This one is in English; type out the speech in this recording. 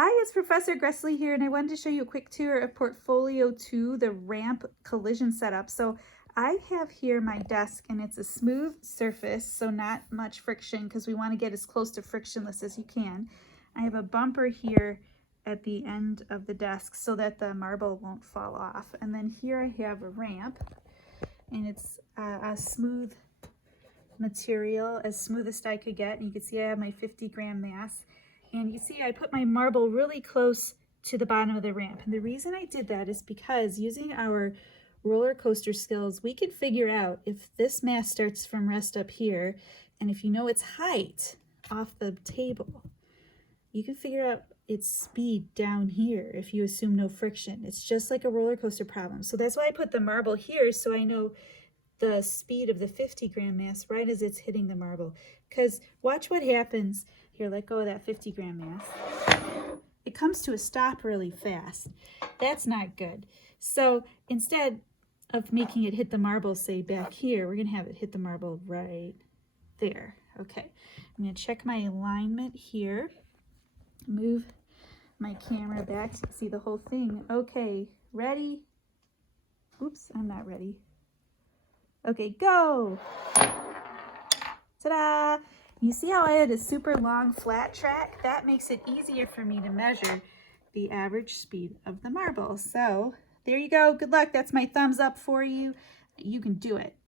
Hi, it's Professor Gressley here, and I wanted to show you a quick tour of Portfolio 2, the ramp collision setup. So I have here my desk, and it's a smooth surface, so not much friction because we want to get as close to frictionless as you can. I have a bumper here at the end of the desk so that the marble won't fall off. And then here I have a ramp, and it's a smooth material, as smoothest I could get. And you can see I have my 50-gram mass. And you see I put my marble really close to the bottom of the ramp. And the reason I did that is because using our roller coaster skills, we can figure out if this mass starts from rest up here, and if you know its height off the table, you can figure out its speed down here if you assume no friction. It's just like a roller coaster problem. So that's why I put the marble here, so I know the speed of the 50-gram mass right as it's hitting the marble. Because watch what happens. Here, let go of that 50-gram mass. It comes to a stop really fast. That's not good. So instead of making it hit the marble, say back here, we're going to have it hit the marble right there. Okay, I'm going to check my alignment here. Move my camera back so you can see the whole thing. Okay, ready? Oops, I'm not ready. Okay, go! Ta-da! You see how I had a super long flat track? That makes it easier for me to measure the average speed of the marble. So there you go. Good luck. That's my thumbs up for you. You can do it.